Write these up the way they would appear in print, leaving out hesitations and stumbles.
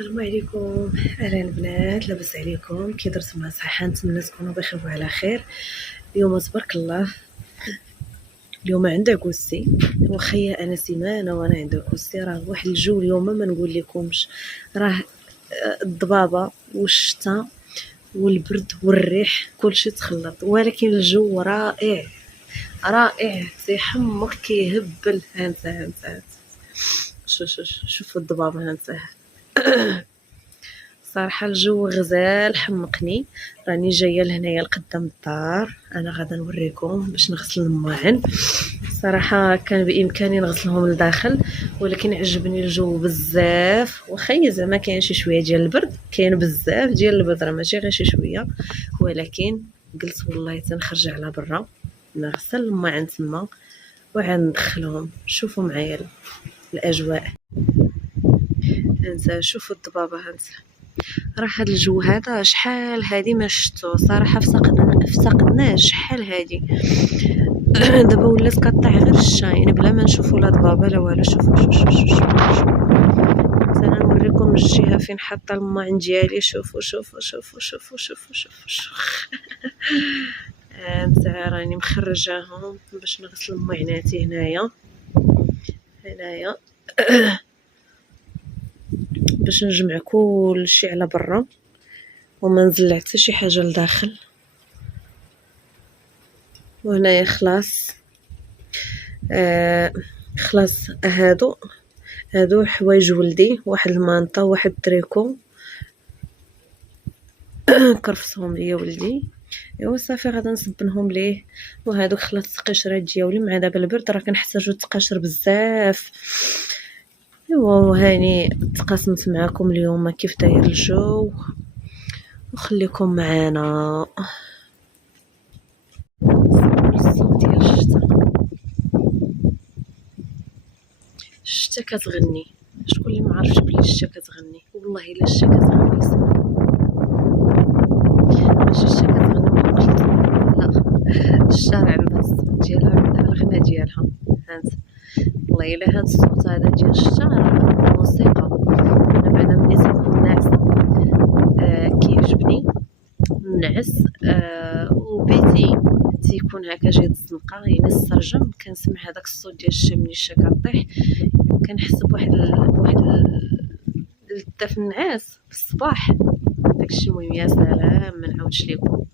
السلام عليكم. اهلا البنات، لاباس عليكم؟ كي درتو مع صحه؟ نتمنى تكونوا بخير وعلى خير. اليوم تبارك الله اليوم عندي كوسي، وخيا انا سيمانه وانا عندي كوسي. راه واحد الجو اليوم ما نقول لكمش، راه الضبابه والشتاء والبرد والريح كلشي تخلط، ولكن الجو رائع رائع تيحمق كيهبل. هانت شوفوا الضبابه هانت. صراحه الجو غزال حمقني. راني جايه لهنايا لقدام الدار، انا غادا نوريكم باش نغسل المواعن. صراحه كان بامكاني نغسلهم لداخل، ولكن عجبني الجو بزاف. وخا زعما كاين شي شويه ديال البرد، كاين بزاف ديال البرد، راه ماشي غير شي شويه، ولكن قلت والله تنخرج على برا نغسل المواعن تما وعاد ندخلهم. شوفوا معايا الاجواء. انت شوفوا الضبابه هانت. راه هاد الجو هذا شحال هادي ما شفتو صراحه، افتقدناه شحال هادي. دابا ولات كطيح غير الشاين بلا ما نشوفوا لا ضبابه لا والو. شوفوا انا نوريكم الجهه فين حاطه الماء ديالي. شوفوا انت راني مخرجاهم باش نغسل المعيناتي هنايا باش نجمع كلشي على برا وما نزلع حتى شي حاجه لداخل. وهنايا خلاص خلاص هادو حوايج ولدي، واحد المانطا واحد التريكو كرفتهم ليا ولدي. ايوا صافي غادا نصبنهم ليه. وهادوك خلاص التقشيرات ديالي، مع دابا البرد راه كنحتاجو التقاشر بزاف. ايوا وهاني تقاسمت معكم اليوم كيف داير الجو، وخليكم معانا. الصوت ديال الشتا كتغني. شكون اللي ما عارفش بلي الشتا كتغني؟ والله الا الشتا كتغني. ماشي الشتا كتغني لا، الشارع عندها الصوت ديالها، عندها الغنى ديالها. هانت والله الا هاد الصوت هذا ديال الشتا راه موسيقى. انا بعدا ملي تنكون ناعسه كيعجبني نعس. وبيتي تيكون هكا جاي الزنقه يعني السرجم، كنسمع هذاك الصوت ديال الشتا ملي الشتا كطيح، كنحس بواحد اللذه في النعاس في الصباح. داكشي المهم. يا سلام ما نعاودش لكم.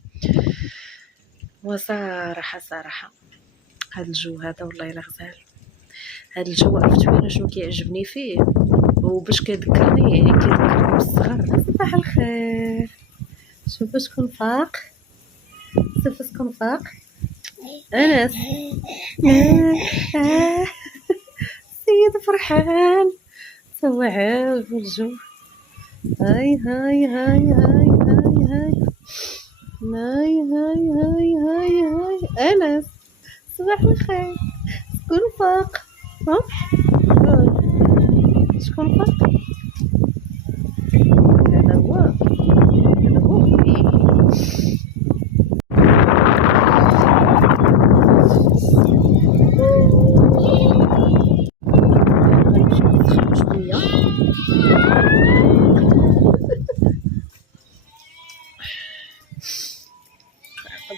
وصراحه هذا الجو هذا والله الا غزال. هذا الجو عرفتوا انا شنو كيعجبني فيه وباش كيذكرني، يعني كيذكرني بالصغر. صباح الخير. شوفوا شكون فاق. انس. سيد فرحان سوا عاود الجو. هاي انس صباح الخير. شكون فاق؟ شكون فاق؟ هذا هو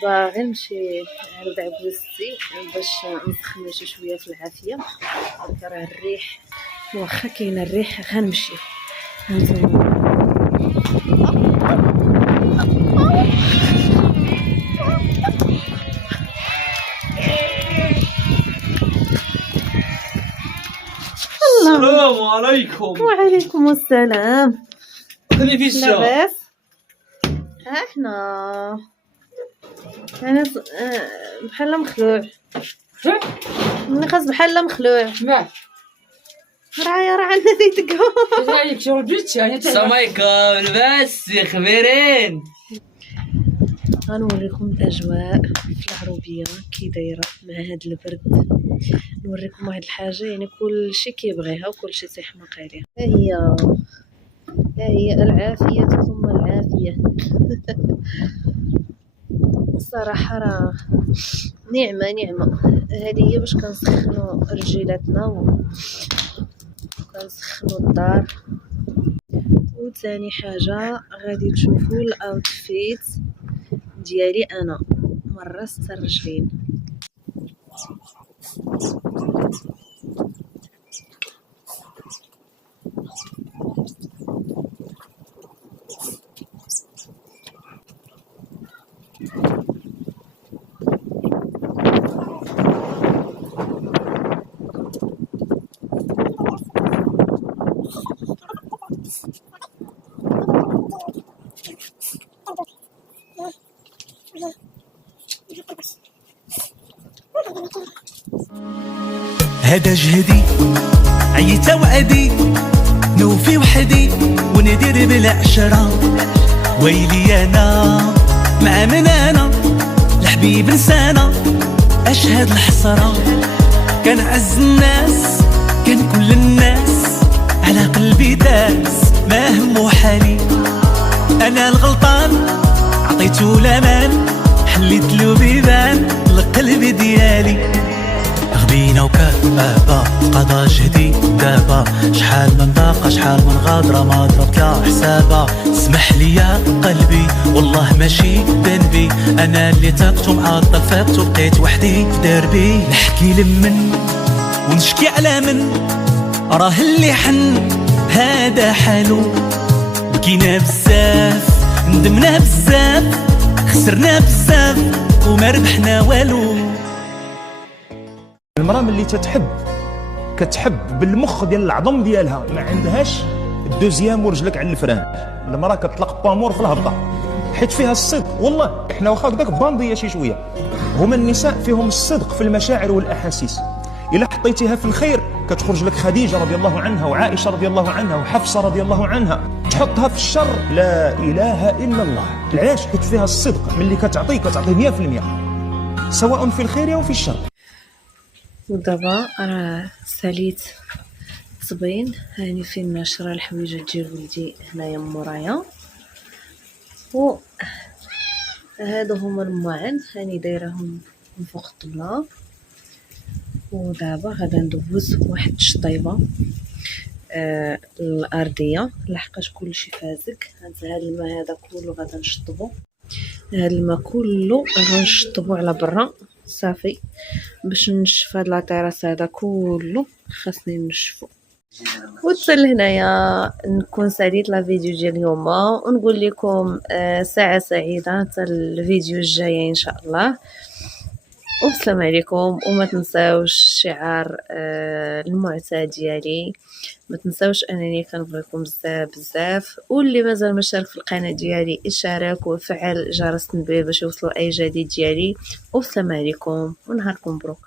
دابا غير نمشي عند عبوستي باش نسخن شي شويه في العافيه. راه الريح واخا كاينه الريح غنمشي. هانتوما السلام عليكم. وعليكم السلام. تلفزيون لاباس؟ احنا انا بحال مخلوع. خاص بحال مخلوع. ما راه عندنا ديتكو. عليك شغل بيت يعني. السلام عليكم. بس خبيرين غنوريكم الاجواء في العروبيه كي دايره مع هاد البرد. نوريكم واحد الحاجه يعني كلشي كيبغيها وكلشي تيحماق عليها. ها هي العافيه ثم العافيه. الصراحه راه نعمه هذه هي باش كنسخنوا رجيلاتنا وكنسخنوا الدار وثاني حاجه غادي تشوفوا الاوتفيت ديالي انا من الراس حتى الرجلين. هذا جهدي عييت وعدي نوفي وحدي وندير بالعشرة. ويلي انا مع من انا الحبيب نسانا اشهد الحسرة. كان عز الناس كان كل الناس على قلبي داس ما همو حالي. انا الغلطان عطيتو الامان حليت له بيبان القلب ديالي. غبينا وكابا قضا جهدي دابا شحال من طاقة شحال من غادرة ما ضربت لا حسابة. اسمح لي يا قلبي والله ماشي ذنبي انا اللي تقت ومعطل فات وبقيت وحدي في دربي. نحكي لمن ونشكي على من راه اللي حن هذا حالو. بكينا بزاف ندمنا بزاف خسرنا بزاف وما ربحنا والو. المرأة ملي كتحب بالمخ ديال العظم ديالها ما عندهاش الدوزيام ورجلك على الفران. المرأة كتطلق بامور في الهبطة حيت فيها الصدق. والله احنا واخا هكذاك بانديه شي شويه، هما النساء فيهم الصدق في المشاعر والاحاسيس. الا حطيتيها في الخير كتخرج لك خديجه رضي الله عنها وعائشه رضي الله عنها وحفصه رضي الله عنها. تحطها في الشر لا اله الا الله. علاش؟ حيت فيها الصدق. ملي كتعطي 100% سواء في الخير او في الشر. ودابا راه ساليت الصبين، هاني فين نشرى الحويجات ديال ولدي هنايا مورايا. و هادو هما الماعن هاني دايرهم من فوق الطبله. ودابا غادا ندوز واحد الشطيبه الارضيه لحقاش كلشي فازك. هاد الماء هذا كله غادا نشطبو، هاد الماء كله غنشطبو على برا صافي باش نشف هاد لاطيراس هذا كله خاصني نشفو. وصل هنايا نكون ساليت لا فيديو ديال اليوم ونقول لكم ساعه سعيده حتى الفيديو الجاي ان شاء الله. والسلام عليكم. وما تنساوش شعار المعتاد ديالي، ما تنساوش انني كنبغيكم بزاف بزاف. واللي مازال ما شارك في القناه ديالي اشترك وفعل جرس التنبيه باش يوصلوا اي جديد ديالي. والسلام عليكم ونهاركم مبروك.